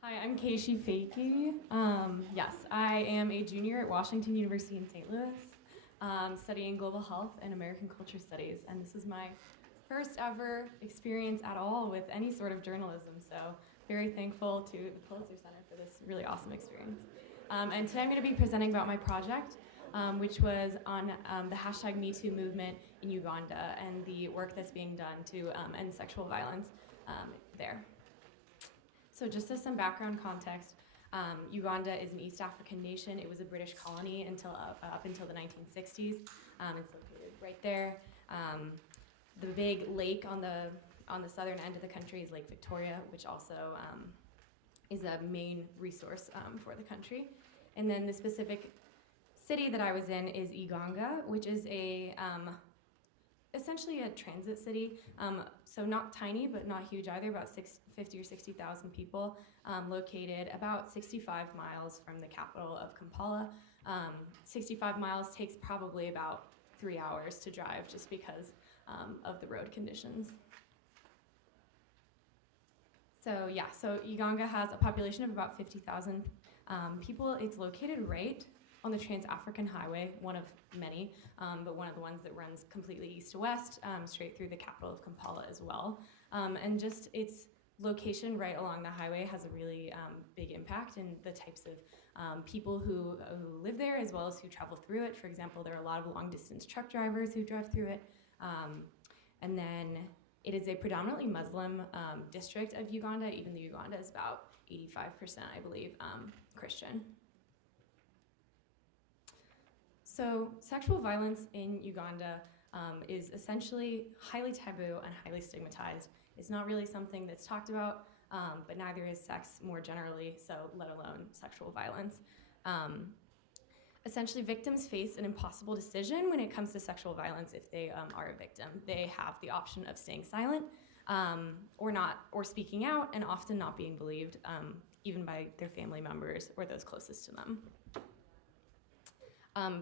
Hi, I'm Keishi Foecke. Yes, I am a junior at Washington University in St. Louis, studying global health and American culture studies. And this is my first ever experience at all with any sort of journalism. So very thankful to the Pulitzer Center for this really awesome experience. And today I'm going to be presenting about my project, which was on the hashtag #MeToo movement in Uganda and the work that's being done to end sexual violence there. So just as some background context, Uganda is an East African nation. It was a British colony up until the 1960s. It's located right there. The big lake on the southern end of the country is Lake Victoria, which also is a main resource for the country. And then the specific city that I was in is Iganga, which is essentially a transit city, so not tiny, but not huge either, about 50 or 60,000 people, located about 65 miles from the capital of Kampala. 65 miles takes probably about 3 hours to drive just because of the road conditions. So Uganda has a population of about 50,000 people. It's located right on the Trans-African Highway, one of many, but one of the ones that runs completely east to west, straight through the capital of Kampala as well. And just its location right along the highway has a really big impact in the types of people who live there as well as who travel through it. For example, there are a lot of long-distance truck drivers who drive through it. And then it is a predominantly Muslim district of Uganda, even though Uganda is about 85%, I believe, Christian. So sexual violence in Uganda is essentially highly taboo and highly stigmatized. It's not really something that's talked about, but neither is sex more generally, so let alone sexual violence. Essentially, victims face an impossible decision when it comes to sexual violence if they are a victim. They have the option of staying silent or speaking out, and often not being believed, even by their family members or those closest to them.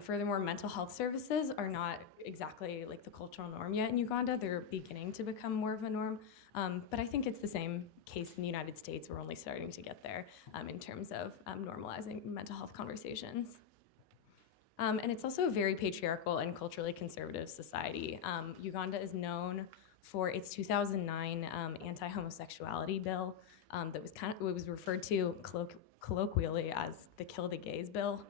Furthermore, mental health services are not exactly like the cultural norm yet in Uganda. They're beginning to become more of a norm, but I think it's the same case in the United States. We're only starting to get there in terms of normalizing mental health conversations. And it's also a very patriarchal and culturally conservative society. Uganda is known for its 2009 anti-homosexuality bill that was referred to colloquially as the Kill the Gays bill,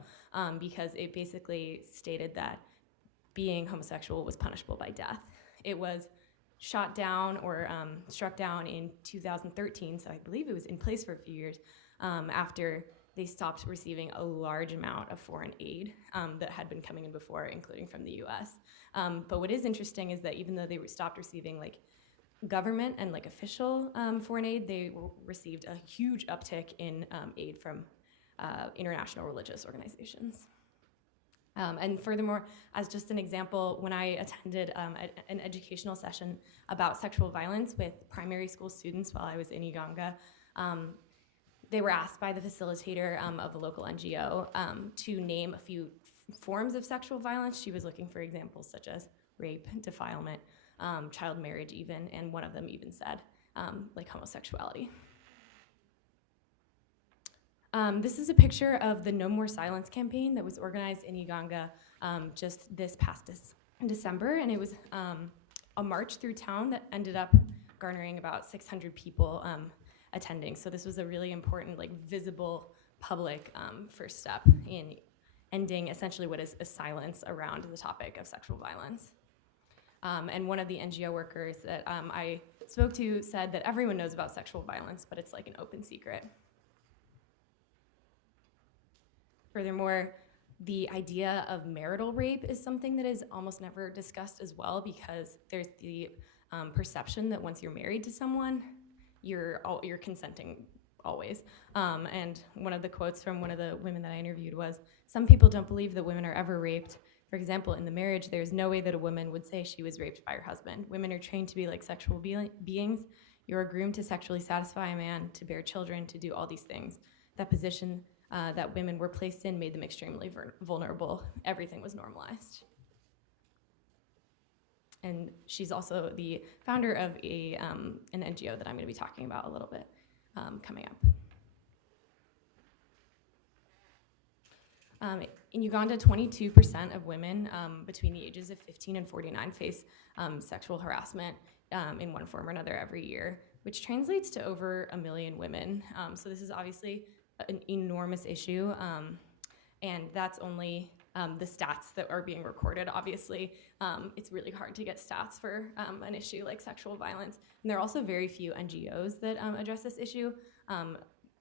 because it basically stated that being homosexual was punishable by death. It was shot down or struck down in 2013, so I believe it was in place for a few years after they stopped receiving a large amount of foreign aid that had been coming in before, including from the US. But what is interesting is that even though they stopped receiving government and official foreign aid, they received a huge uptick in aid from international religious organizations. And furthermore, as just an example, when I attended an educational session about sexual violence with primary school students while I was in Uganda, they were asked by the facilitator of a local NGO to name a few forms of sexual violence. She was looking for examples such as rape, defilement, child marriage even, and one of them even said homosexuality. This is a picture of the No More Silence campaign that was organized in Uganda just this past December, and it was a march through town that ended up garnering about 600 people attending. So this was a really important, visible public first step in ending essentially what is a silence around the topic of sexual violence. And one of the NGO workers that I spoke to said that everyone knows about sexual violence, but it's like an open secret. Furthermore, the idea of marital rape is something that is almost never discussed as well, because there's the perception that once you're married to someone, you're consenting always. And one of the quotes from one of the women that I interviewed was, "Some people don't believe that women are ever raped. For example, in the marriage, there's no way that a woman would say she was raped by her husband. Women are trained to be like sexual beings. You are groomed to sexually satisfy a man, to bear children, to do all these things. That position that women were placed in made them extremely vulnerable. Everything was normalized." And she's also the founder of an NGO that I'm going to be talking about a little bit coming up. In Uganda, 22% of women between the ages of 15 and 49 face sexual harassment in one form or another every year, which translates to over 1 million women. So this is obviously an enormous issue, and that's only the stats that are being recorded. Obviously, it's really hard to get stats for an issue like sexual violence. And there are also very few NGOs that address this issue.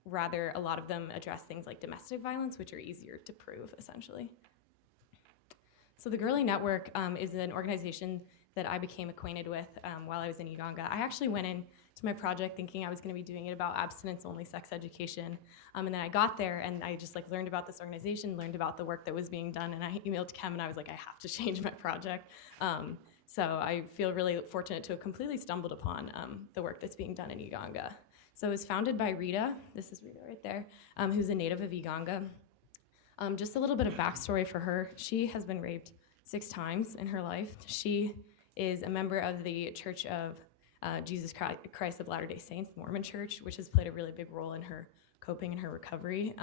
Rather, a lot of them address things like domestic violence, which are easier to prove, essentially. So the Girli Network is an organization that I became acquainted with while I was in Uganda. I actually went in to my project thinking I was going to be doing it about abstinence-only sex education. And then I got there and I just learned about this organization, learned about the work that was being done, and I emailed Kem and I was like, I have to change my project. So I feel really fortunate to have completely stumbled upon the work that's being done in Uganda. So it was founded by Rita, this is Rita right there, who's a native of Uganda. Just a little bit of backstory for her. She has been raped 6 times in her life. She is a member of the Church of Jesus Christ of Latter-day Saints, the Mormon Church, which has played a really big role in her coping and her recovery.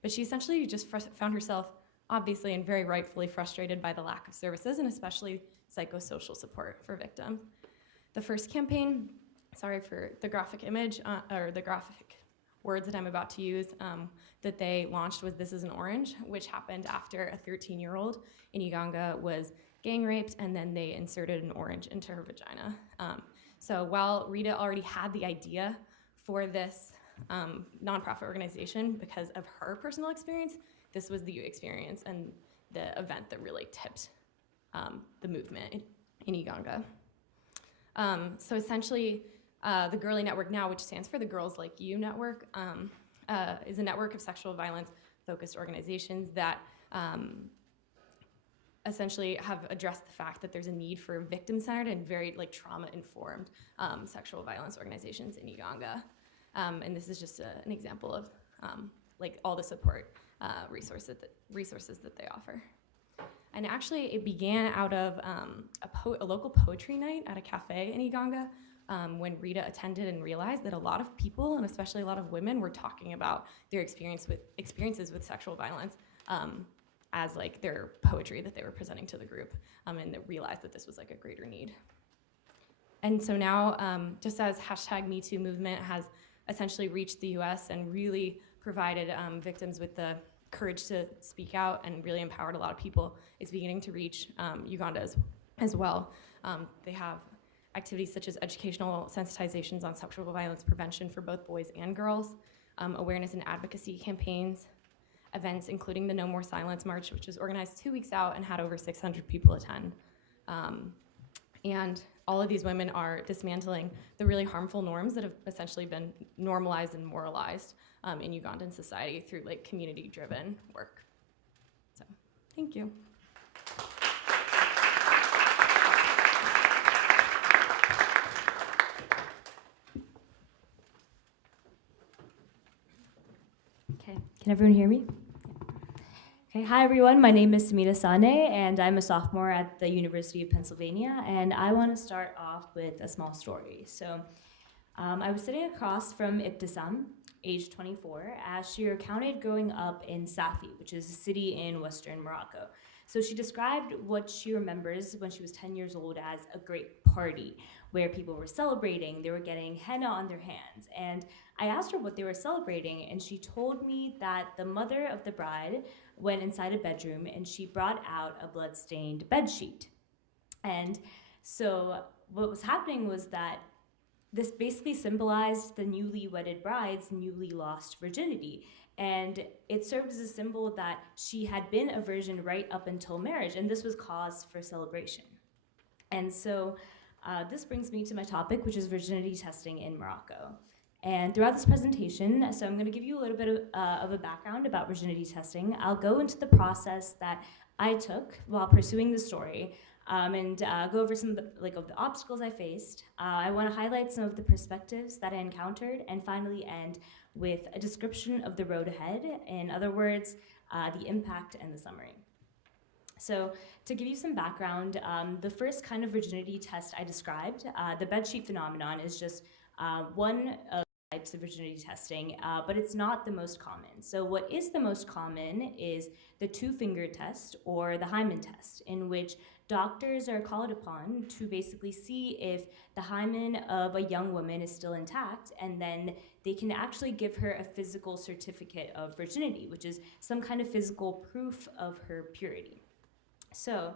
But she essentially just found herself, obviously and very rightfully, frustrated by the lack of services and especially psychosocial support for victims. The first campaign, sorry for the graphic image, or the graphic words that I'm about to use, that they launched was This Is an Orange, which happened after a 13-year-old in Uganda was gang raped, and then they inserted an orange into her vagina. So while Rita already had the idea for this nonprofit organization because of her personal experience, this was the experience and the event that really tipped the movement in Uganda. So essentially, the Girli Network now, which stands for the Girls Like You Network, is a network of sexual violence-focused organizations that essentially have addressed the fact that there's a need for victim-centered and very trauma-informed sexual violence organizations in Uganda. And this is just an example of all the support resources that they offer. And actually, it began out of a local poetry night at a cafe in Uganda when Rita attended and realized that a lot of people, and especially a lot of women, were talking about their experiences with sexual violence as their poetry that they were presenting to the group, and they realized that this was a greater need. And so now, just as #MeToo movement has essentially reached the US and really provided victims with the courage to speak out and really empowered a lot of people, it's beginning to reach Uganda as well. They have activities such as educational sensitizations on sexual violence prevention for both boys and girls, awareness and advocacy campaigns, events including the No More Silence March, which was organized 2 weeks out and had over 600 people attend. And all of these women are dismantling the really harmful norms that have essentially been normalized and moralized in Ugandan society through community-driven work. So, thank you. Okay, can everyone hear me? Okay, hi everyone, my name is Samhita Shah, and I'm a sophomore at the University of Pennsylvania, and I want to start off with a small story. So, I was sitting across from Ibtisam, age 24, as she recounted growing up in Safi, which is a city in western Morocco. So she described what she remembers when she was 10 years old as a great party, where people were celebrating, they were getting henna on their hands. And I asked her what they were celebrating, and she told me that the mother of the bride went inside a bedroom and she brought out a blood-stained bedsheet. And so what was happening was that this basically symbolized the newly wedded bride's newly lost virginity. And it served as a symbol that she had been a virgin right up until marriage, and this was cause for celebration. And so this brings me to my topic, which is virginity testing in Morocco. And throughout this presentation, so I'm going to give you a little bit of a background about virginity testing. I'll go into the process that I took while pursuing the story, and go over some of the obstacles I faced. I want to highlight some of the perspectives that I encountered, and finally end with a description of the road ahead. In other words, the impact and the summary. So to give you some background, the first kind of virginity test I described, the bedsheet phenomenon, is just one of types of virginity testing, but it's not the most common. So what is the most common is the two-finger test or the hymen test, in which doctors are called upon to basically see if the hymen of a young woman is still intact, and then they can actually give her a physical certificate of virginity, which is some kind of physical proof of her purity. So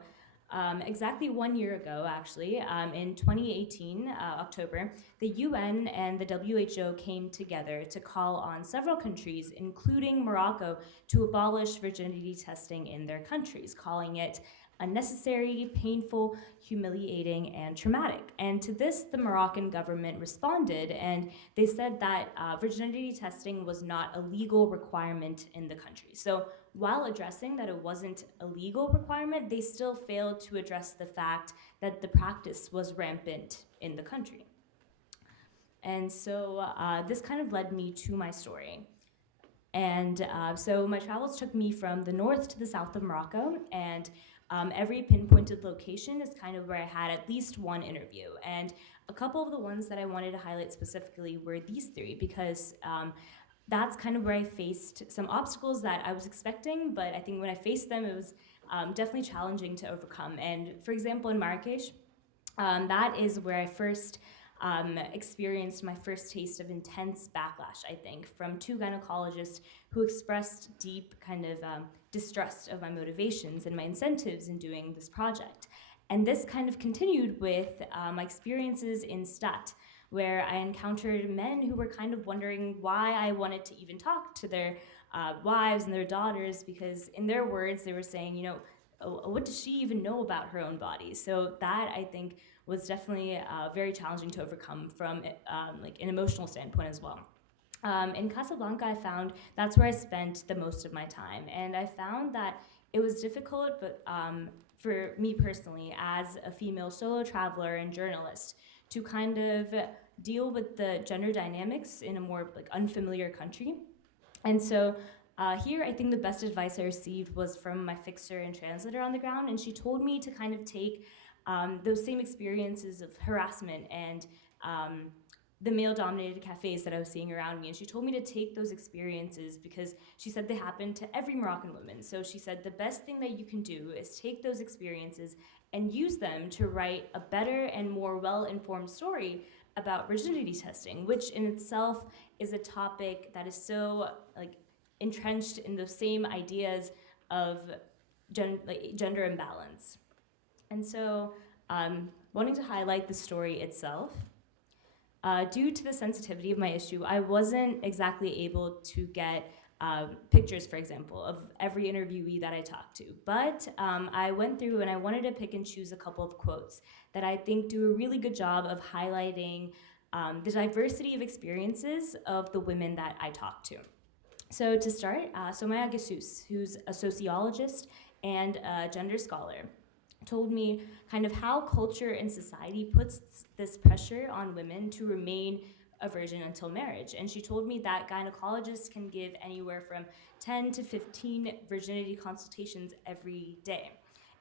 exactly 1 year ago, actually, in 2018, October, the UN and the WHO came together to call on several countries, including Morocco, to abolish virginity testing in their countries, calling it unnecessary, painful, humiliating, and traumatic. And to this, the Moroccan government responded, and they said that virginity testing was not a legal requirement in the country. So while addressing that it wasn't a legal requirement, they still failed to address the fact that the practice was rampant in the country. And so this kind of led me to my story. And so my travels took me from the north to the south of Morocco, and every pinpointed location is kind of where I had at least one interview. And a couple of the ones that I wanted to highlight specifically were these three, because that's kind of where I faced some obstacles that I was expecting, but I think when I faced them, it was definitely challenging to overcome. And for example, in Marrakesh, that is where I first experienced my first taste of intense backlash, I think, from two gynecologists who expressed deep kind of distrust of my motivations and my incentives in doing this project. And this kind of continued with my experiences in Stat, where I encountered men who were kind of wondering why I wanted to even talk to their wives and their daughters, because in their words, they were saying, you know, what does she even know about her own body? So that, I think, was definitely very challenging to overcome from like an emotional standpoint as well. In Casablanca, I found that's where I spent the most of my time, and I found that it was difficult, but for me personally, as a female solo traveler and journalist, to kind of deal with the gender dynamics in a more like unfamiliar country. And so here, I think the best advice I received was from my fixer and translator on the ground, and she told me to kind of take those same experiences of harassment and the male-dominated cafes that I was seeing around me, and she told me to take those experiences because she said they happened to every Moroccan woman. So she said the best thing that you can do is take those experiences and use them to write a better and more well-informed story about virginity testing, which in itself is a topic that is so like entrenched in those same ideas of gender imbalance. And so wanting to highlight the story itself, due to the sensitivity of my issue, I wasn't exactly able to get pictures, for example, of every interviewee that I talked to. But I went through and I wanted to pick and choose a couple of quotes that I think do a really good job of highlighting the diversity of experiences of the women that I talked to. So to start, Somaya Gessus, who's a sociologist and a gender scholar, told me kind of how culture and society puts this pressure on women to remain a virgin until marriage. And she told me that gynecologists can give anywhere from 10 to 15 virginity consultations every day.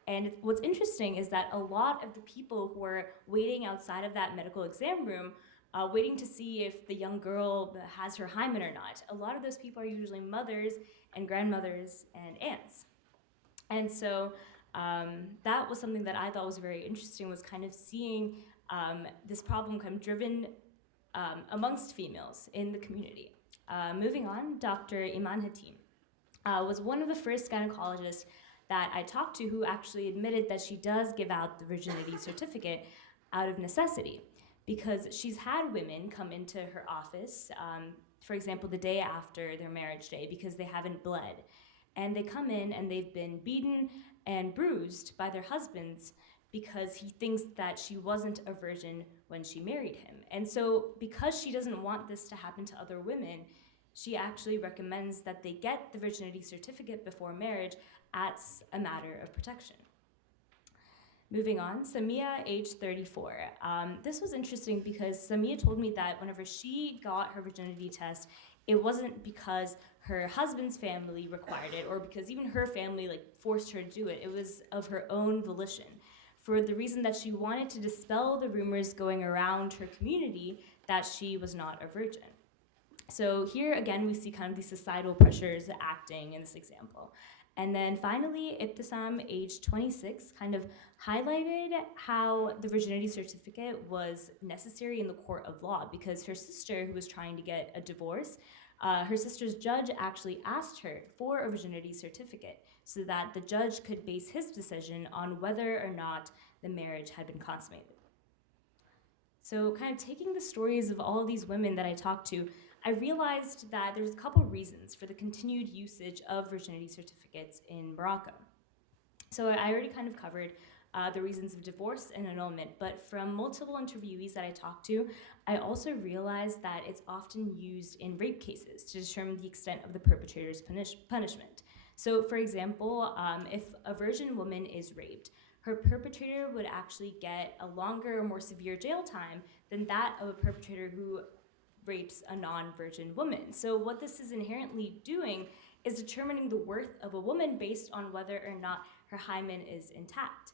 And what's interesting is that a lot of the people who are waiting outside of that medical exam room, waiting to see if the young girl has her hymen or not, a lot of those people are usually mothers and grandmothers and aunts. And so that was something that I thought was very interesting, was kind of seeing this problem kind of driven amongst females in the community. Moving on, Dr. Iman Hatim was one of the first gynecologists that I talked to who actually admitted that she does give out the virginity certificate out of necessity, because she's had women come into her office, for example, the day after their marriage day, because they haven't bled. And they come in and they've been beaten and bruised by their husbands because he thinks that she wasn't a virgin when she married him. And so because she doesn't want this to happen to other women, she actually recommends that they get the virginity certificate before marriage as a matter of protection. Moving on, Samia, age 34. This was interesting because Samia told me that whenever she got her virginity test, it wasn't because her husband's family required it or because even her family forced her to do it. It was of her own volition, for the reason that she wanted to dispel the rumors going around her community that she was not a virgin. So here again, we see kind of these societal pressures acting in this example. And then finally, Ibtisam, age 26, kind of highlighted how the virginity certificate was necessary in the court of law because her sister, who was trying to get a divorce, her sister's judge actually asked her for a virginity certificate so that the judge could base his decision on whether or not the marriage had been consummated. So kind of taking the stories of all of these women that I talked to, I realized that there's a couple reasons for the continued usage of virginity certificates in Morocco. So I already kind of covered the reasons of divorce and annulment, but from multiple interviewees that I talked to, I also realized that it's often used in rape cases to determine the extent of the perpetrator's punishment. So for example, if a virgin woman is raped, her perpetrator would actually get a longer or more severe jail time than that of a perpetrator who rapes a non-virgin woman. So what this is inherently doing is determining the worth of a woman based on whether or not her hymen is intact.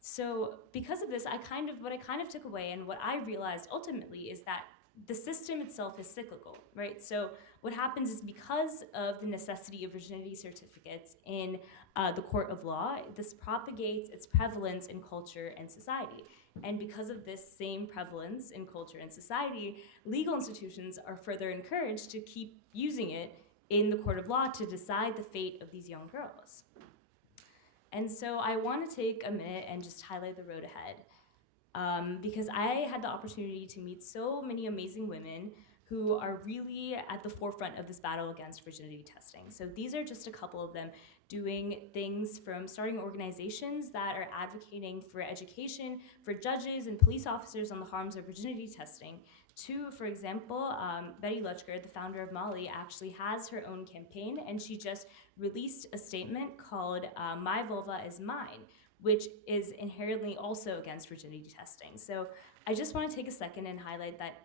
So because of this, what I kind of took away and what I realized ultimately is that the system itself is cyclical, right? So what happens is because of the necessity of virginity certificates in the court of law, this propagates its prevalence in culture and society. And because of this same prevalence in culture and society, legal institutions are further encouraged to keep using it in the court of law to decide the fate of these young girls. And so I want to take a minute and just highlight the road ahead. Because I had the opportunity to meet so many amazing women who are really at the forefront of this battle against virginity testing. So these are just a couple of them doing things from starting organizations that are advocating for education for judges and police officers on the harms of virginity testing to, for example, Betty Lutchger, the founder of Mali, actually has her own campaign, and she just released a statement called My Vulva is Mine, which is inherently also against virginity testing. So I just want to take a second and highlight that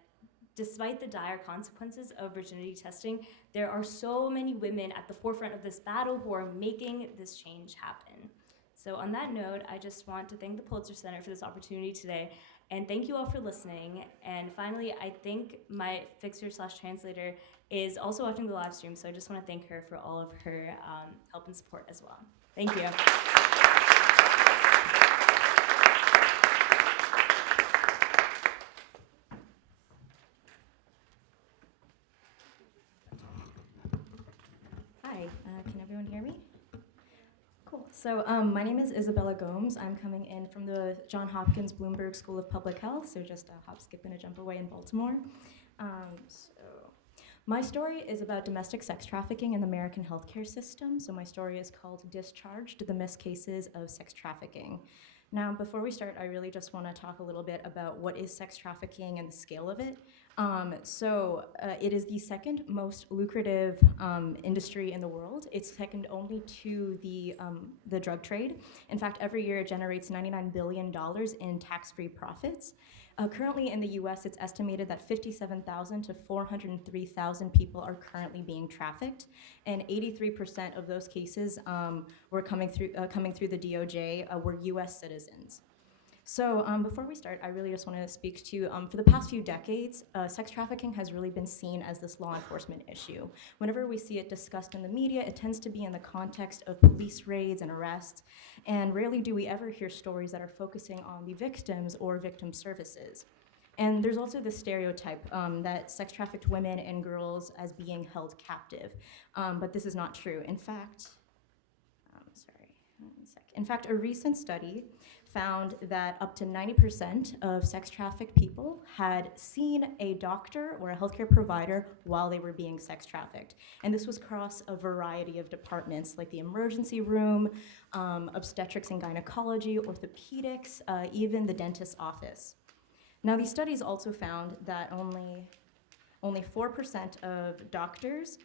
despite the dire consequences of virginity testing, there are so many women at the forefront of this battle who are making this change happen. So on that note, I just want to thank the Pulitzer Center for this opportunity today, and thank you all for listening. And finally, I think my fixer/translator is also watching the live stream, so I just want to thank her for all of her help and support as well. Thank you. Hi, can everyone hear me? Cool. So my name is Isabella Gomes. I'm coming in from the Johns Hopkins Bloomberg School of Public Health, so just a hop, skip, and a jump away in Baltimore. My story is about domestic sex trafficking in the American healthcare system. So my story is called Discharged: The Missed Cases of Sex Trafficking. Now, before we start, I really just want to talk a little bit about what is sex trafficking and the scale of it. It is the second most lucrative industry in the world. It's second only to the drug trade. In fact, every year it generates $99 billion in tax-free profits. Currently in the US, it's estimated that 57,000 to 403,000 people are currently being trafficked, and 83% of those cases were coming through the DOJ were US citizens. So before we start, I really just want to speak to, for the past few decades, sex trafficking has really been seen as this law enforcement issue. Whenever we see it discussed in the media, it tends to be in the context of police raids and arrests, and rarely do we ever hear stories that are focusing on the victims or victim services. And there's also this stereotype that sex trafficked women and girls as being held captive, but this is not true. In fact, a recent study found that up to 90% of sex trafficked people had seen a doctor or a healthcare provider while they were being sex trafficked. And this was across a variety of departments like the emergency room, obstetrics and gynecology, orthopedics, even the dentist's office. Now, these studies also found that only 4% of doctors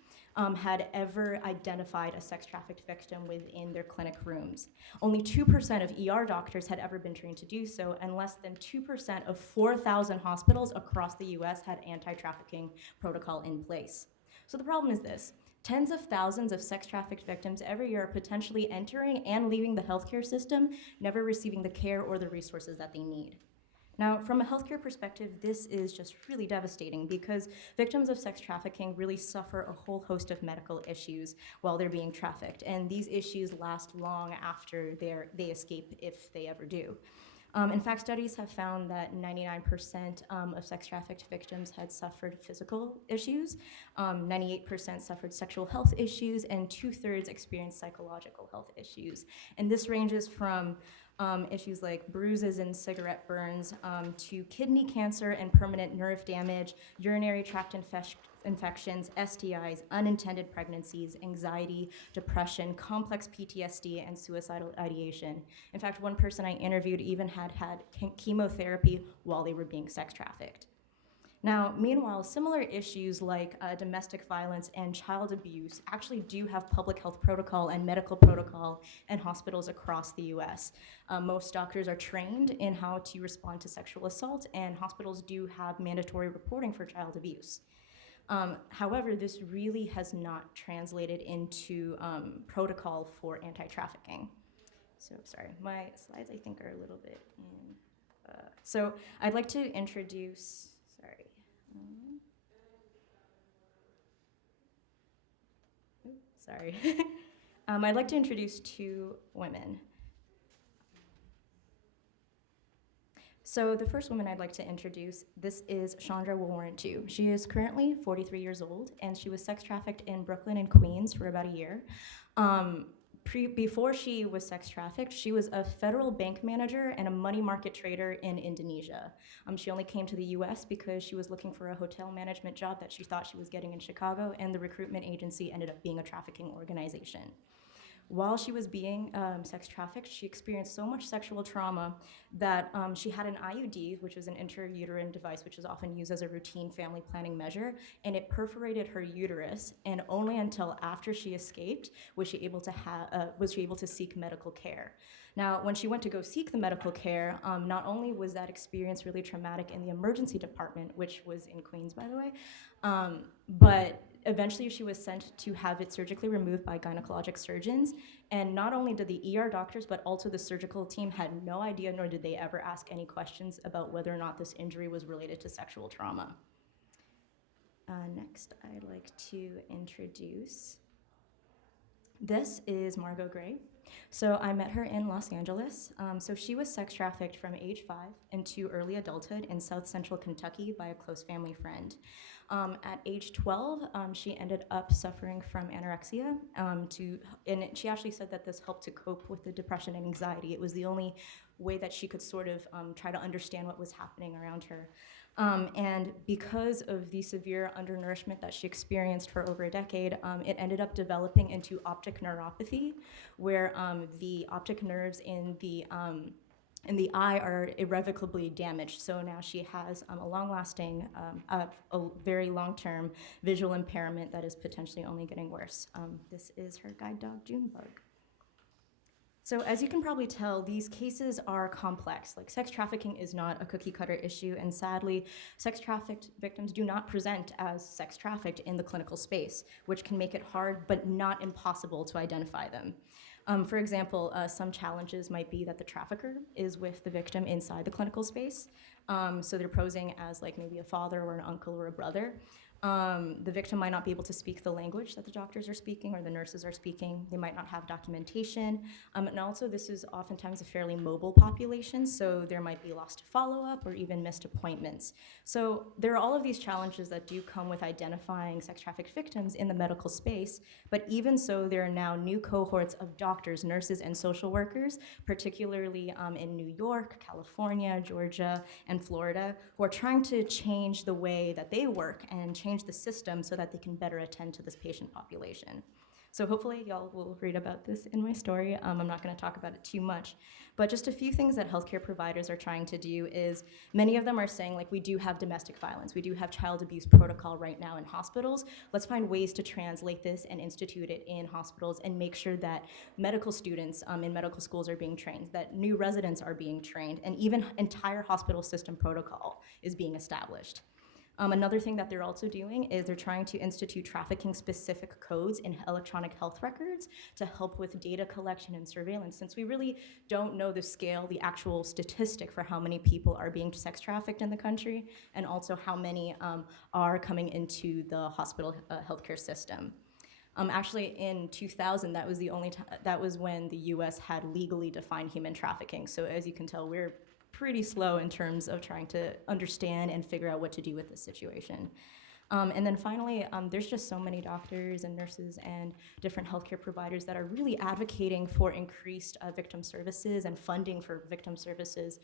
had ever identified a sex trafficked victim within their clinic rooms. Only 2% of ER doctors had ever been trained to do so, and less than 2% of 4,000 hospitals across the US had anti-trafficking protocol in place. So the problem is this: tens of thousands of sex trafficked victims every year are potentially entering and leaving the healthcare system, never receiving the care or the resources that they need. Now, from a healthcare perspective, this is just really devastating because victims of sex trafficking really suffer a whole host of medical issues while they're being trafficked, and these issues last long after they escape, if they ever do. In fact, studies have found that 99% of sex trafficked victims had suffered physical issues, 98% suffered sexual health issues, and 2/3 experienced psychological health issues. And this ranges from issues like bruises and cigarette burns to kidney cancer and permanent nerve damage, urinary tract infections, STIs, unintended pregnancies, anxiety, depression, complex PTSD, and suicidal ideation. In fact, one person I interviewed even had chemotherapy while they were being sex trafficked. Now, meanwhile, similar issues like domestic violence and child abuse actually do have public health protocol and medical protocol in hospitals across the US. Most doctors are trained in how to respond to sexual assault, and hospitals do have mandatory reporting for child abuse. However, this really has not translated into protocol for anti-trafficking. So, sorry, my slides I think are a little bit in. So I'd like to introduce, sorry. Sorry. I'd like to introduce two women. So the first woman I'd like to introduce, this is Chandra Wawarentu. She is currently 43 years old, and she was sex trafficked in Brooklyn and Queens for about a year. Before she was sex trafficked, she was a federal bank manager and a money market trader in Indonesia. She only came to the US because she was looking for a hotel management job that she thought she was getting in Chicago, and the recruitment agency ended up being a trafficking organization. While she was being sex trafficked, she experienced so much sexual trauma that she had an IUD, which is an intrauterine device, which is often used as a routine family planning measure, and it perforated her uterus. And only until after she escaped was she able to seek medical care. Now, when she went to go seek the medical care, not only was that experience really traumatic in the emergency department, which was in Queens, by the way, but eventually she was sent to have it surgically removed by gynecologic surgeons. And not only did the ER doctors, but also the surgical team had no idea, nor did they ever ask any questions about whether or not this injury was related to sexual trauma. Next, I'd like to introduce, this is Margo Grey. So I met her in Los Angeles. So she was sex trafficked from age 5 into early adulthood in South Central Kentucky by a close family friend. At age 12, she ended up suffering from anorexia, and she actually said that this helped to cope with the depression and anxiety. It was the only way that she could sort of try to understand what was happening around her. And because of the severe undernourishment that she experienced for over a decade, it ended up developing into optic neuropathy, where the optic nerves in the eye are irrevocably damaged. So now she has a long-lasting, a very long-term visual impairment that is potentially only getting worse. This is her guide dog, Junebug. So as you can probably tell, these cases are complex. Like, sex trafficking is not a cookie-cutter issue, and sadly, sex trafficked victims do not present as sex trafficked in the clinical space, which can make it hard but not impossible to identify them. For example, some challenges might be that the trafficker is with the victim inside the clinical space. So they're posing as like maybe a father or an uncle or a brother. The victim might not be able to speak the language that the doctors are speaking or the nurses are speaking. They might not have documentation. And also, this is oftentimes a fairly mobile population, so there might be loss to follow-up or even missed appointments. So there are all of these challenges that do come with identifying sex trafficked victims in the medical space, but even so, there are now new cohorts of doctors, nurses, and social workers, particularly in New York, California, Georgia, and Florida, who are trying to change the way that they work and change the system so that they can better attend to this patient population. So hopefully y'all will read about this in my story. I'm not going to talk about it too much, but just a few things that healthcare providers are trying to do is, many of them are saying, like, we do have domestic violence, we do have child abuse protocol right now in hospitals. Let's find ways to translate this and institute it in hospitals and make sure that medical students in medical schools are being trained, that new residents are being trained, and even entire hospital system protocol is being established. Another thing that they're also doing is they're trying to institute trafficking-specific codes in electronic health records to help with data collection and surveillance, since we really don't know the scale, the actual statistic for how many people are being sex trafficked in the country, and also how many are coming into the hospital healthcare system. Actually, in 2000, that was the only that was when the U.S. had legally defined human trafficking. So as you can tell, we're pretty slow in terms of trying to understand and figure out what to do with this situation. And then finally, there's just so many doctors and nurses and different healthcare providers that are really advocating for increased victim services and funding for victim services.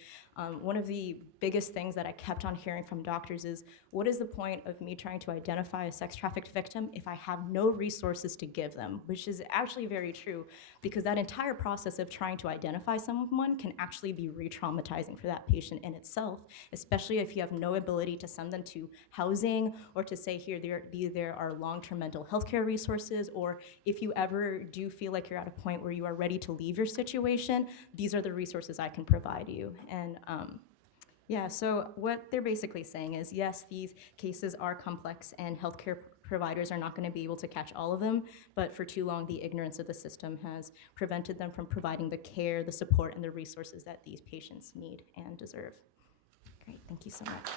One of the biggest things that I kept on hearing from doctors is, what is the point of me trying to identify a sex trafficked victim if I have no resources to give them? Which is actually very true, because that entire process of trying to identify someone can actually be re-traumatizing for that patient in itself, especially if you have no ability to send them to housing or to say, here, there are long-term mental health care resources, or if you ever do feel like you're at a point where you are ready to leave your situation, these are the resources I can provide you. And yeah, so what they're basically saying is, yes, these cases are complex and healthcare providers are not going to be able to catch all of them, but for too long, the ignorance of the system has prevented them from providing the care, the support, and the resources that these patients need and deserve. Great, thank you so much.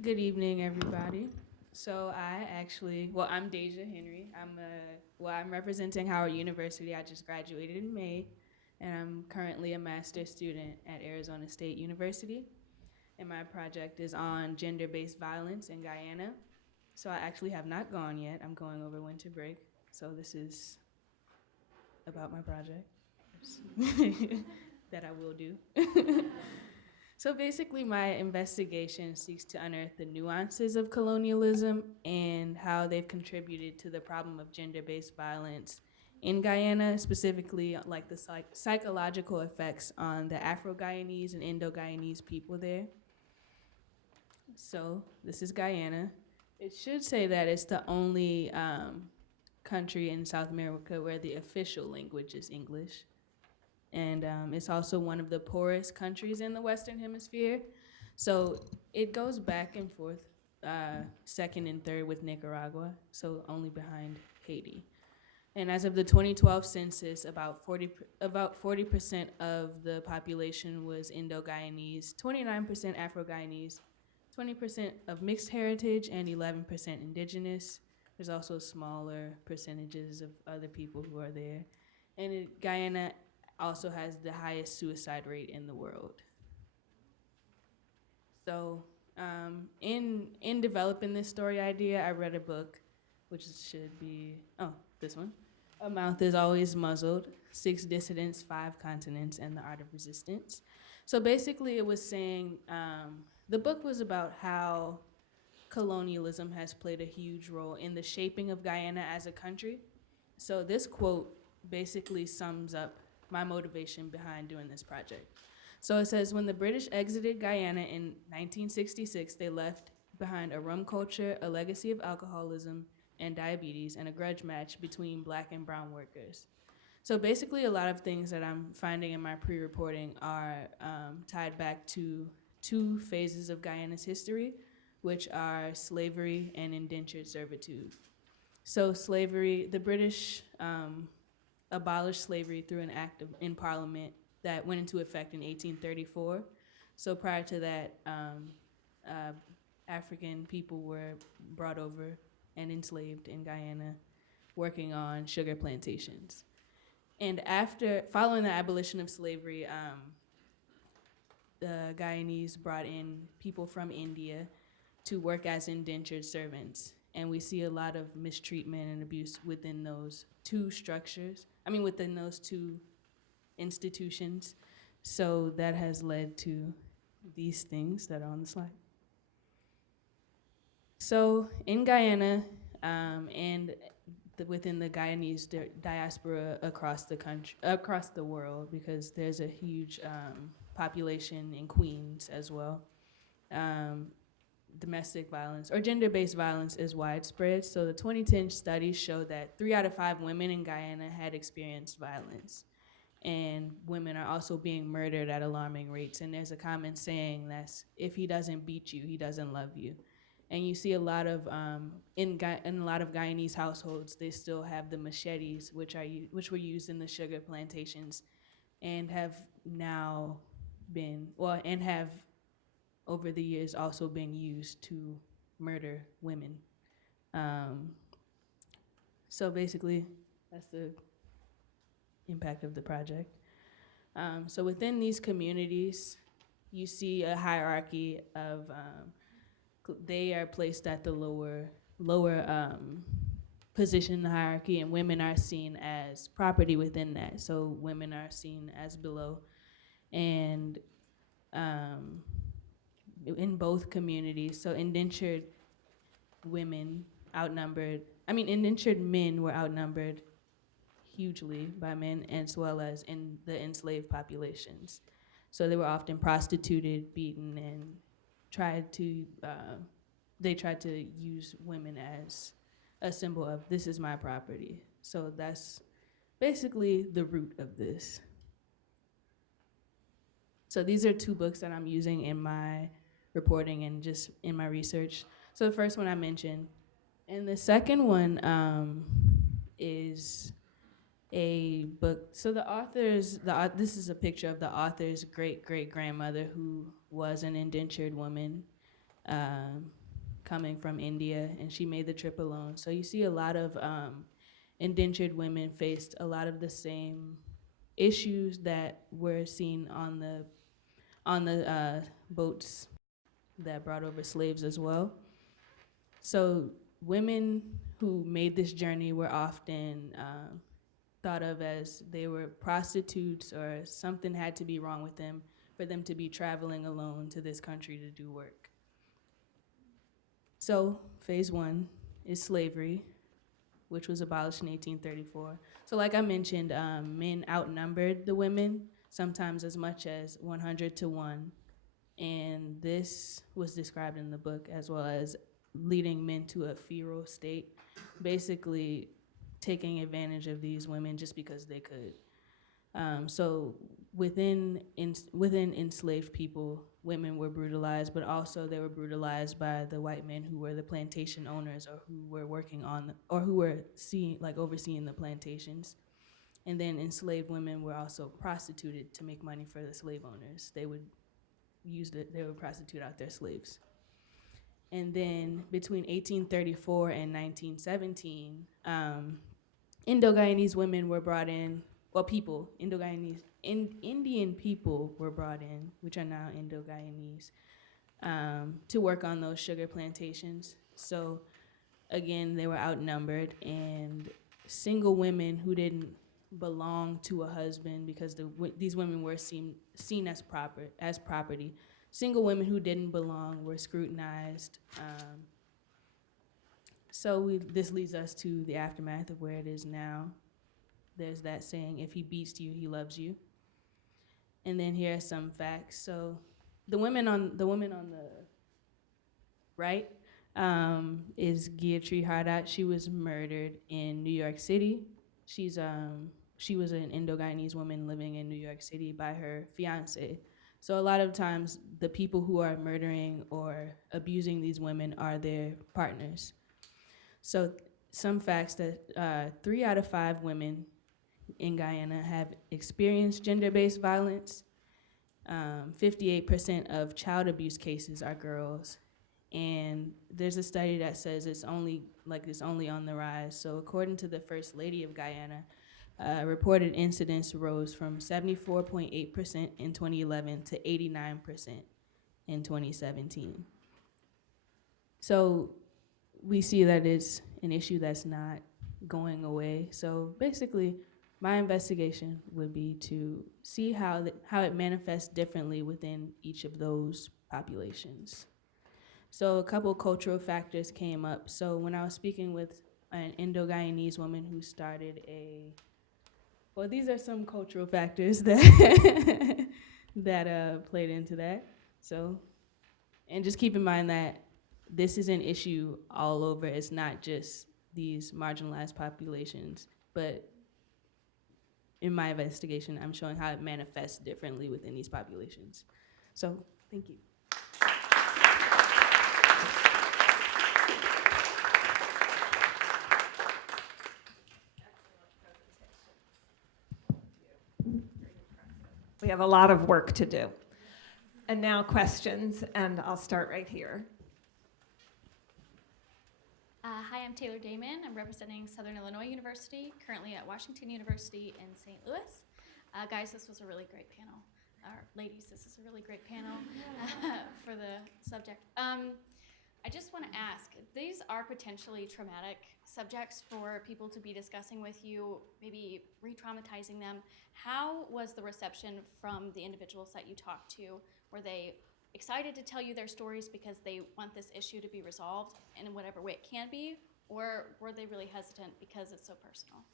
Good evening, everybody. So I'm Dasia Henry. I'm representing Howard University. I just graduated in May, and I'm currently a master's student at Arizona State University. And my project is on gender-based violence in Guyana. So I actually have not gone yet. I'm going over winter break. So this is about my project that I will do. So basically, my investigation seeks to unearth the nuances of colonialism and how they've contributed to the problem of gender-based violence in Guyana, specifically like the psychological effects on the Afro-Guyanese and Indo-Guyanese people there. So this is Guyana. It should say that it's the only country in South America where the official language is English. And it's also one of the poorest countries in the Western Hemisphere. So it goes back and forth, second and third with Nicaragua, so only behind Haiti. And as of the 2012 census, about 40% of the population was Indo-Guyanese, 29% Afro-Guyanese, 20% of mixed heritage, and 11% indigenous. There's also smaller percentages of other people who are there. And Guyana also has the highest suicide rate in the world. So in developing this story idea, I read a book, which should be, this one. A Mouth is Always Muzzled, 6 Dissidents, 5 Continents, and the Art of Resistance. So basically it was saying, the book was about how colonialism has played a huge role in the shaping of Guyana as a country. So this quote basically sums up my motivation behind doing this project. So it says, when the British exited Guyana in 1966, they left behind a rum culture, a legacy of alcoholism and diabetes, and a grudge match between Black and brown workers. So basically a lot of things that I'm finding in my pre-reporting are tied back to 2 phases of Guyana's history, which are slavery and indentured servitude. So slavery, the British abolished slavery through an act in Parliament that went into effect in 1834. So prior to that, African people were brought over and enslaved in Guyana, working on sugar plantations. And following the abolition of slavery, the Guyanese brought in people from India to work as indentured servants. And we see a lot of mistreatment and abuse within those 2 within those 2 institutions. So that has led to these things that are on the slide. So in Guyana, and within the Guyanese diaspora across the country, across the world, because there's a huge population in Queens as well. Domestic violence or gender-based violence is widespread. So the 2010 studies show that 3 out of 5 women in Guyana had experienced violence. And women are also being murdered at alarming rates. And there's a common saying that's, if he doesn't beat you, he doesn't love you. And you see a lot of, in a lot of Guyanese households, they still have the machetes, which were used in the sugar plantations, and have now been, and have over the years also been used to murder women. So basically, that's the impact of the project. So within these communities, you see a hierarchy of, they are placed at the lower position in the hierarchy, and women are seen as property within that. So women are seen as below. And in both communities, so indentured men were outnumbered hugely by men, as well as in the enslaved populations. So they were often prostituted, beaten, and they tried to use women as a symbol of, this is my property. So that's basically the root of this. So these are 2 books that I'm using in my reporting and just in my research. So the first one I mentioned, and the second one is a book. So the author's, this is a picture of the author's great-great-grandmother, who was an indentured woman coming from India, and she made the trip alone. So you see a lot of indentured women faced a lot of the same issues that were seen on the boats that brought over slaves as well. So women who made this journey were often thought of as they were prostitutes, or something had to be wrong with them for them to be traveling alone to this country to do work. So phase 1 is slavery, which was abolished in 1834. So like I mentioned, men outnumbered the women, sometimes as much as 100 to 1. And this was described in the book, as well as leading men to a feral state, basically taking advantage of these women just because they could. So within enslaved people, women were brutalized, but also they were brutalized by the white men who were the plantation owners, or who were working on, or who were overseeing the plantations. And then enslaved women were also prostituted to make money for the slave owners. They would prostitute out their slaves. And then between 1834 and 1917, Indo-Guyanese women were brought in, Indian people were brought in, which are now Indo-Guyanese, to work on those sugar plantations. So again, they were outnumbered, and single women who didn't belong to a husband, because these women were seen as property. Single women who didn't belong were scrutinized. This leads us to the aftermath of where it is now. There's that saying, if he beats you, he loves you. And then here are some facts. So the woman on the right is Gayatri Hardat. She was murdered in New York City. She was an Indo-Guyanese woman living in New York City by her fiance. So a lot of times, the people who are murdering or abusing these women are their partners. So some facts that 3 out of 5 women in Guyana have experienced gender-based violence. 58% of child abuse cases are girls. And there's a study that says it's only on the rise. So according to the First Lady of Guyana, reported incidents rose from 74.8% in 2011 to 89% in 2017. So we see that it's an issue that's not going away. So basically, my investigation would be to see how it manifests differently within each of those populations. So a couple cultural factors came up. So when I was speaking with an Indo-Guyanese woman who started these are some cultural factors that that played into that. So, and just keep in mind that this is an issue all over. It's not just these marginalized populations, but in my investigation, I'm showing how it manifests differently within these populations. So, thank you. We have a lot of work to do. And now questions, and I'll start right here. Hi, I'm Taylor Damon. I'm representing Southern Illinois University, currently at Washington University in St. Louis. Guys, this was a really great panel. Or ladies, this is a really great panel for the subject. I just want to ask, these are potentially traumatic subjects for people to be discussing with you, maybe re-traumatizing them. How was the reception from the individuals that you talked to? Were they excited to tell you their stories because they want this issue to be resolved in whatever way it can be, or were they really hesitant because it's so personal?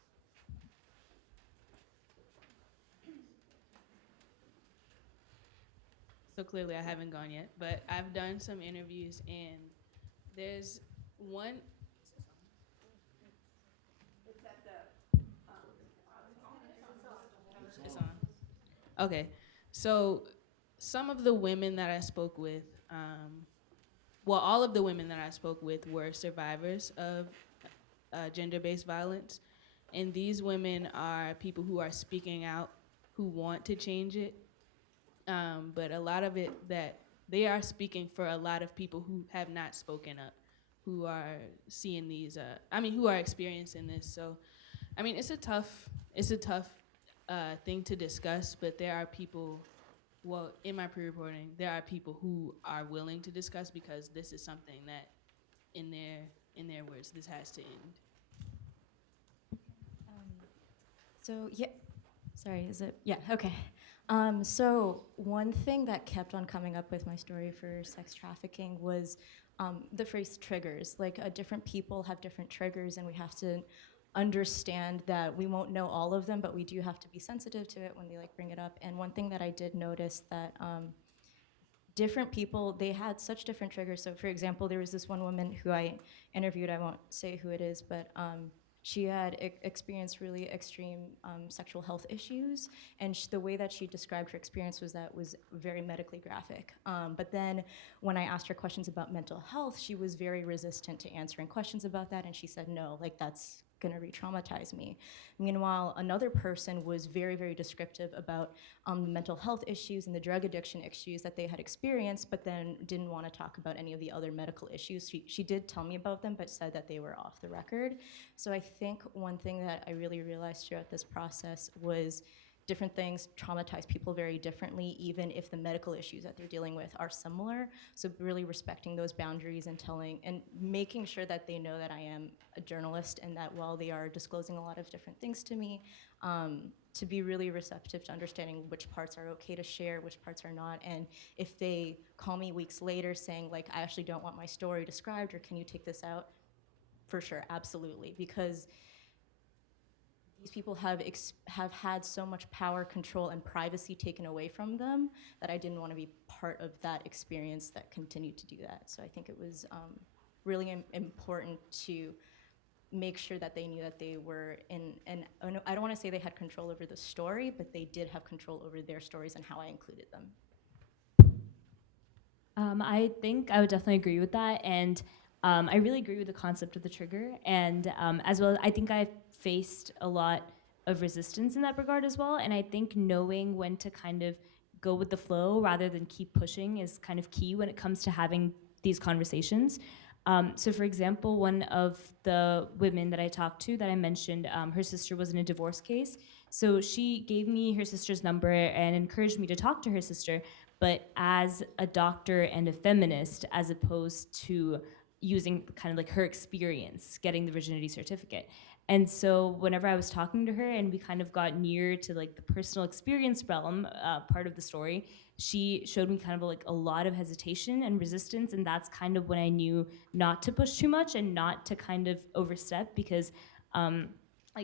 So clearly I haven't gone yet, but I've done some interviews, and there's one. It's on. Okay, so some of the women that I spoke with, well, all of the women that I spoke with were survivors of gender-based violence, and these women are people who are speaking out, who want to change it, but a lot of it that they are speaking for a lot of people who have not spoken up, who are seeing these, who are experiencing this. So, I mean, it's a tough thing to discuss, but there are people, well, in my pre-reporting, there are people who are willing to discuss because this is something that, in their words, this has to end. So yeah, sorry, is it? Yeah, okay. So one thing that kept on coming up with my story for sex trafficking was the phrase triggers. Like different people have different triggers, and we have to understand that we won't know all of them, but we do have to be sensitive to it when they bring it up. And one thing that I did notice that different people, they had such different triggers. So for example, there was this one woman who I interviewed, I won't say who it is, but she had experienced really extreme sexual health issues, and the way that she described her experience was very medically graphic. But then when I asked her questions about mental health, she was very resistant to answering questions about that, and she said, no, that's gonna re-traumatize me. Meanwhile, another person was very, very descriptive about mental health issues and the drug addiction issues that they had experienced, but then didn't want to talk about any of the other medical issues. She did tell me about them, but said that they were off the record. So I think one thing that I really realized throughout this process was different things traumatize people very differently, even if the medical issues that they're dealing with are similar. So really respecting those boundaries and making sure that they know that I am a journalist, and that while they are disclosing a lot of different things to me, to be really receptive to understanding which parts are okay to share, which parts are not. And if they call me weeks later saying I actually don't want my story described, or can you take this out? For sure, absolutely, because these people have had so much power, control, and privacy taken away from them that I didn't want to be part of that experience that continued to do that. So I think it was really important to make sure that they knew that they were and I don't want to say they had control over the story, but they did have control over their stories and how I included them. I think I would definitely agree with that, and I really agree with the concept of the trigger, and as well, I think I've faced a lot of resistance in that regard as well, and I think knowing when to kind of go with the flow rather than keep pushing is kind of key when it comes to having these conversations. So for example, one of the women that I talked to that I mentioned, her sister was in a divorce case, so she gave me her sister's number and encouraged me to talk to her sister, but as a doctor and a feminist, as opposed to using kind of her experience getting the virginity certificate. And so whenever I was talking to her and we kind of got near to the personal experience realm part of the story, she showed me kind of a lot of hesitation and resistance, and that's kind of when I knew not to push too much and not to kind of overstep, because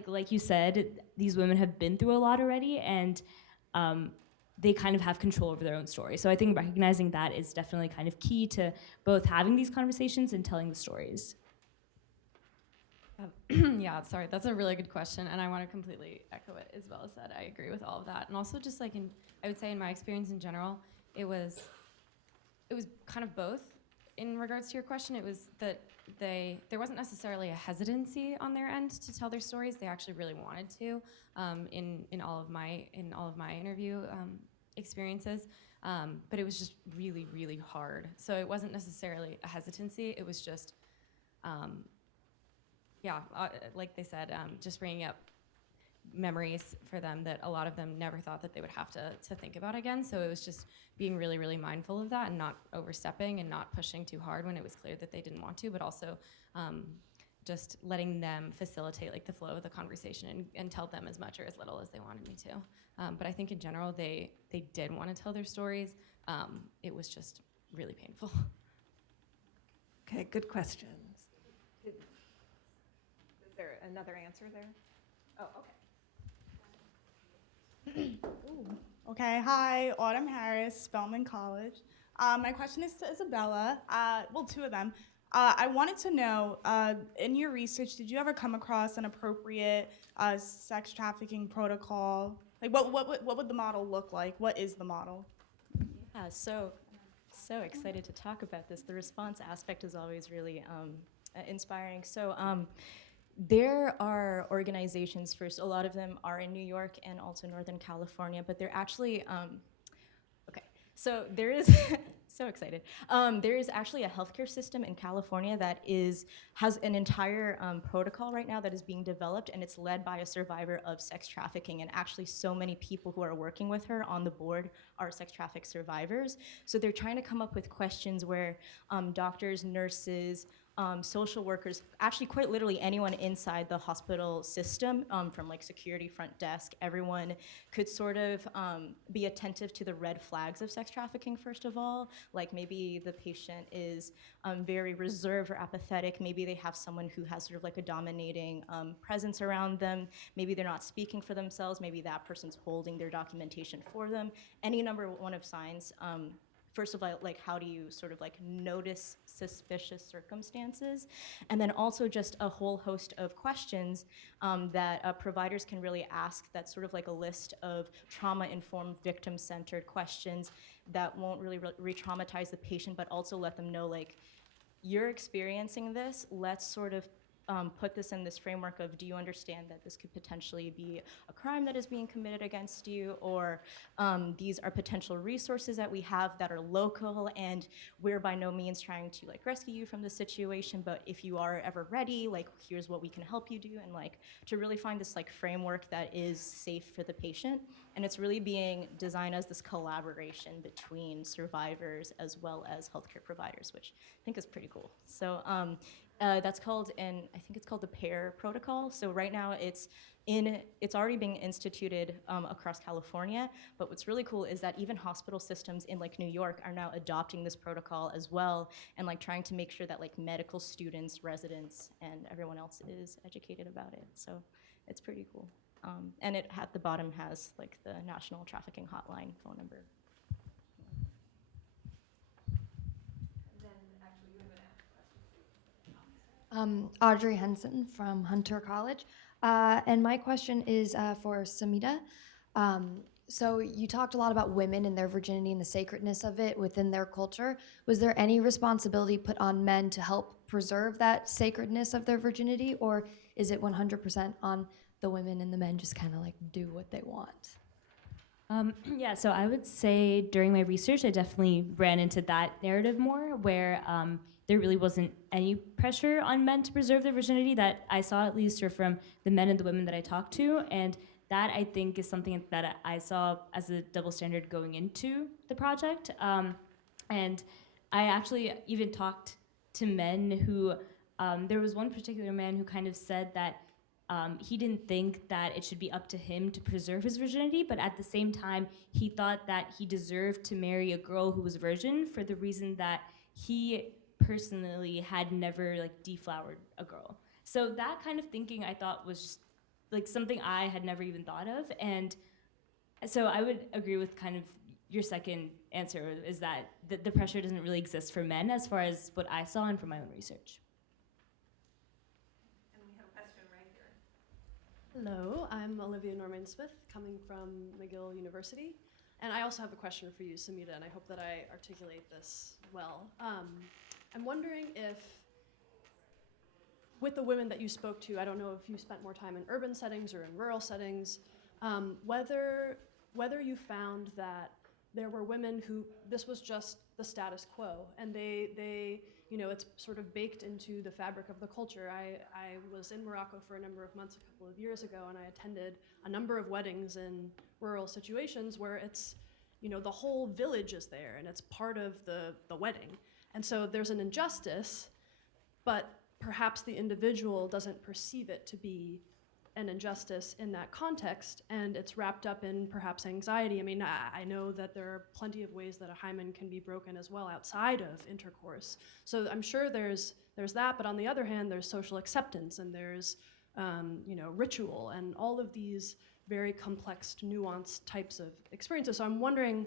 like you said, these women have been through a lot already, and they kind of have control over their own story. So I think recognizing that is definitely kind of key to both having these conversations and telling the stories. Yeah, sorry, that's a really good question, and I want to completely echo what Isabella said. I agree with all of that, and also just like I would say in my experience in general, it was kind of both. In regards to your question, it was that there wasn't necessarily a hesitancy on their end to tell their stories. They actually really wanted to, in all of my interview experiences, but it was just really, really hard. So it wasn't necessarily a hesitancy. It was just like they said, just bringing up memories for them that a lot of them never thought that they would have to think about again. So it was just being really, really mindful of that and not overstepping and not pushing too hard when it was clear that they didn't want to, but also just letting them facilitate like the flow of the conversation and tell them as much or as little as they wanted me to. But I think in general, they did want to tell their stories. It was just really painful. Okay, good questions. Is there another answer there? Oh, okay. Okay, hi, Autumn Harris, Spelman College. My question is to Isabella, well, two of them. I wanted to know, in your research, did you ever come across an appropriate sex trafficking protocol? Like, what would the model look like? What is the model? Yeah, so excited to talk about this. The response aspect is always really inspiring. So there are organizations, first, a lot of them are in New York and also Northern California, but they're actually, okay, so there is, so excited. There is actually a healthcare system in California that has an entire protocol right now that is being developed, and it's led by a survivor of sex trafficking, and actually so many people who are working with her on the board are sex traffic survivors. So they're trying to come up with questions where doctors, nurses, social workers, actually quite literally anyone inside the hospital system, from like security, front desk, everyone could sort of be attentive to the red flags of sex trafficking, first of all. Like maybe the patient is very reserved or apathetic. Maybe they have someone who has sort of like a dominating presence around them. Maybe they're not speaking for themselves. Maybe that person's holding their documentation for them. Any number one of signs. First of all, like how do you sort of like notice suspicious circumstances? And then also just a whole host of questions that providers can really ask. That's sort of like a list of trauma-informed, victim-centered questions that won't really re-traumatize the patient, but also let them know like, you're experiencing this, let's sort of put this in this framework of, do you understand that this could potentially be a crime that is being committed against you, or these are potential resources that we have that are local, and we're by no means trying to like rescue you from the situation, but if you are ever ready, like here's what we can help you do, and like to really find this like framework that is safe for the patient. And it's really being designed as this collaboration between survivors as well as healthcare providers, which I think is pretty cool. So that's called, and I think it's called the PAIR protocol. So right now it's already being instituted across California, but what's really cool is that even hospital systems in like New York are now adopting this protocol as well, and like trying to make sure that like medical students, residents, and everyone else is educated about it. So it's pretty cool. And it at the bottom has like the National Trafficking Hotline phone number. Adri Henson from Hunter College. And my question is for Samidha. So you talked a lot about women and their virginity and the sacredness of it within their culture. Was there any responsibility put on men to help preserve that sacredness of their virginity, or is it 100% on the women and the men just kind of like do what they want? Yeah, so I would say during my research, I definitely ran into that narrative more, where there really wasn't any pressure on men to preserve their virginity that I saw, at least, or from the men and the women that I talked to. And that, I think, is something that I saw as a double standard going into the project. And I actually even talked to men who, there was one particular man who kind of said that he didn't think that it should be up to him to preserve his virginity, but at the same time, he thought that he deserved to marry a girl who was a virgin for the reason that he personally had never like deflowered a girl. So that kind of thinking I thought was like something I had never even thought of, and So I would agree with kind of your second answer, is that the pressure doesn't really exist for men as far as what I saw and from my own research. And we have a question right here. Hello, I'm Olivia Norman Smith, coming from McGill University. And I also have a question for you, Samidha, and I hope that I articulate this well. I'm wondering if, with the women that you spoke to, I don't know if you spent more time in urban settings or in rural settings, whether you found that there were women who this was just the status quo, and they it's sort of baked into the fabric of the culture. I was in Morocco for a number of months a couple of years ago, and I attended a number of weddings in rural situations where it's, the whole village is there, and it's part of the wedding. And so there's an injustice, but perhaps the individual doesn't perceive it to be an injustice in that context, and it's wrapped up in perhaps anxiety. I mean, I know that there are plenty of ways that a hymen can be broken as well outside of intercourse. So I'm sure there's that, but on the other hand, there's social acceptance, and there's ritual, and all of these very complex, nuanced types of experiences. So I'm wondering,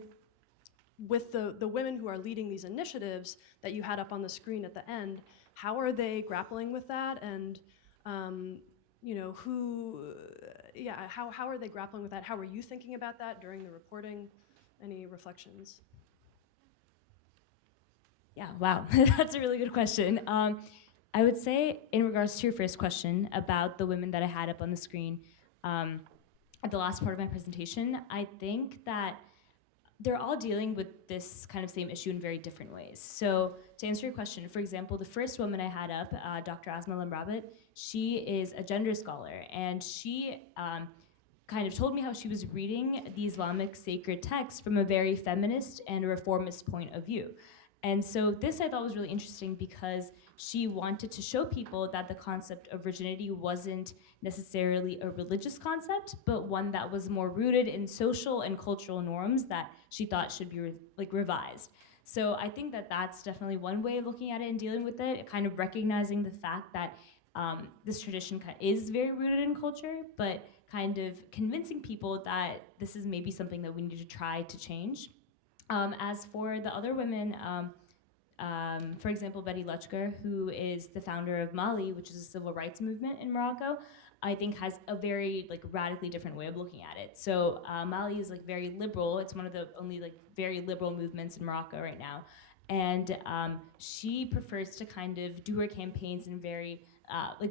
with the women who are leading these initiatives that you had up on the screen at the end, how are they grappling with that, and how are they grappling with that? How are you thinking about that during the reporting? Any reflections? Yeah, wow, that's a really good question. I would say, in regards to your first question about the women that I had up on the screen at the last part of my presentation, I think that they're all dealing with this kind of same issue in very different ways. So to answer your question, for example, the first woman I had up, Dr. Asma Lamrabit, she is a gender scholar, and she kind of told me how she was reading the Islamic sacred texts from a very feminist and reformist point of view. And so this I thought was really interesting because she wanted to show people that the concept of virginity wasn't necessarily a religious concept, but one that was more rooted in social and cultural norms that she thought should be revised. So I think that that's definitely one way of looking at it and dealing with it, kind of recognizing the fact that this tradition is very rooted in culture, but kind of convincing people that this is maybe something that we need to try to change. As for the other women, for example, Betty Lutchger, who is the founder of Mali, which is a civil rights movement in Morocco, I think has a very radically different way of looking at it. So Mali is very liberal. It's one of the only very liberal movements in Morocco right now. And she prefers to kind of do her campaigns in very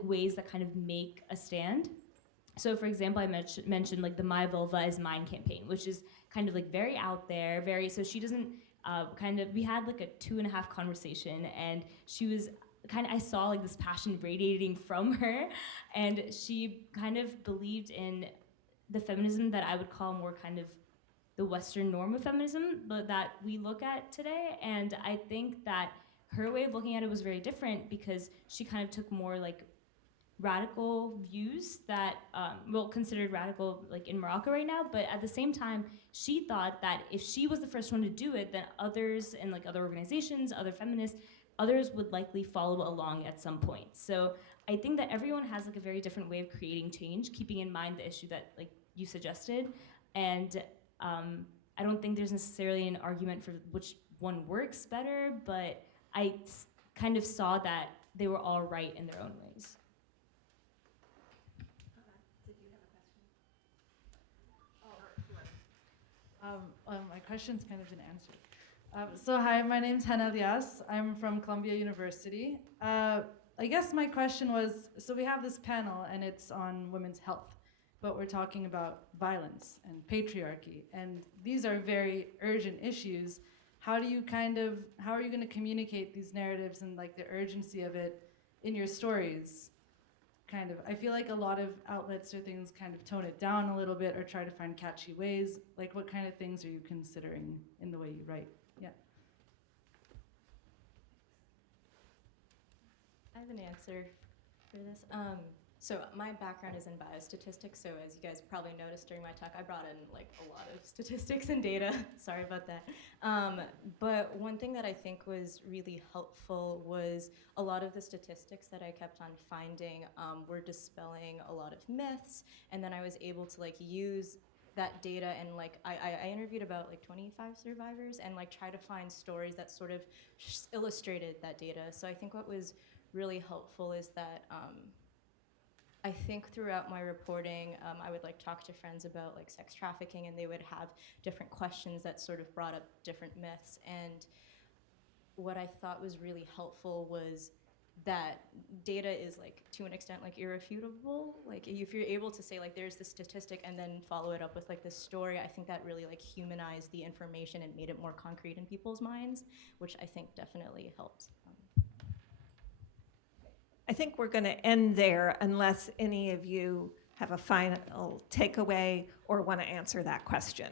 ways that kind of make a stand. So for example, I mentioned the My Vulva is Mine campaign, which is kind of very out there, so she doesn't we had a 2.5 conversation, and she was I saw this passion radiating from her, and she kind of believed in the feminism that I would call more kind of the Western norm of feminism, but that we look at today. And I think that her way of looking at it was very different because she kind of took more radical views that, considered radical in Morocco right now, but at the same time, she thought that if she was the first one to do it, then others and other organizations, other feminists, others would likely follow along at some point. So I think that everyone has a very different way of creating change, keeping in mind the issue that you suggested, and I don't think there's necessarily an argument for which one works better, but I kind of saw that they were all right in their own ways. My question's kind of been answered. So hi, my name's Hannah Diaz. I'm from Columbia University. I guess my question was, so we have this panel and it's on women's health, but we're talking about violence and patriarchy, and these are very urgent issues. How are you going to communicate these narratives and the urgency of it in your stories? I feel a lot of outlets or things kind of tone it down a little bit or try to find catchy ways. What kind of things are you considering in the way you write? Yeah. I have an answer for this. So my background is in biostatistics, so as you guys probably noticed during my talk, I brought in a lot of statistics and data. Sorry about that. But one thing that I think was really helpful was a lot of the statistics that I kept on finding were dispelling a lot of myths, and then I was able to use that data and like I interviewed about like 25 survivors and like try to find stories that sort of illustrated that data. So I think what was really helpful is that I think throughout my reporting, I would like talk to friends about like sex trafficking, and they would have different questions that sort of brought up different myths. And what I thought was really helpful was that data is like to an extent like irrefutable. Like if you're able to say like there's this statistic and then follow it up with like this story, I think that really like humanized the information and made it more concrete in people's minds, which I think definitely helped. I think we're going to end there unless any of you have a final takeaway or want to answer that question,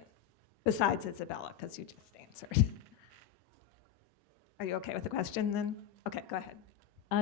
besides Isabella, because you just answered. Are you okay with the question then? Okay, go ahead.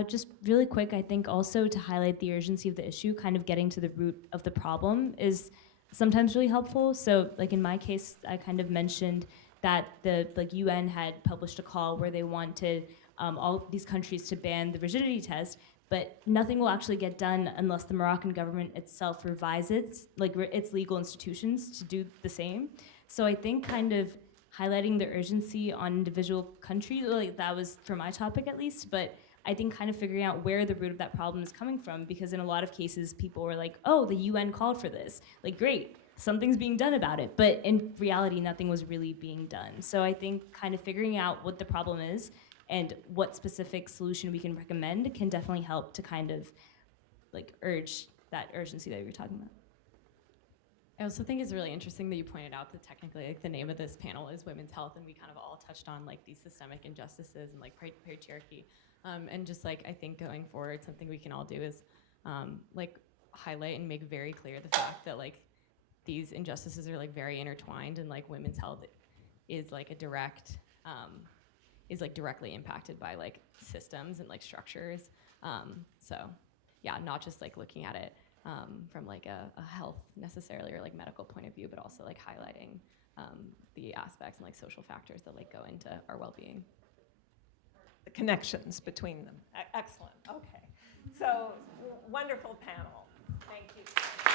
Just really quick, I think also to highlight the urgency of the issue, kind of getting to the root of the problem is sometimes really helpful. So like in my case, I kind of mentioned that the UN had published a call where they wanted all these countries to ban the virginity test, but nothing will actually get done unless the Moroccan government itself revises its legal institutions to do the same. So I think kind of highlighting the urgency on individual countries, like that was for my topic at least, but I think kind of figuring out where the root of that problem is coming from, because in a lot of cases people were like, oh, the UN called for this. Like, great, something's being done about it. But in reality, nothing was really being done. So I think kind of figuring out what the problem is and what specific solution we can recommend can definitely help to kind of like urge that urgency that you were talking about. I also think it's really interesting that you pointed out that technically like the name of this panel is Women's Health, and we kind of all touched on like these systemic injustices and like patriarchy. And just like I think going forward, something we can all do is like highlight and make very clear the fact that like these injustices are like very intertwined, and like women's health is like a direct is like directly impacted by like systems and like structures. So yeah, not just like looking at it from like a health necessarily or like medical point of view, but also like highlighting the aspects and like social factors that like go into our well-being. The connections between them. Excellent. Okay. So wonderful panel. Thank you.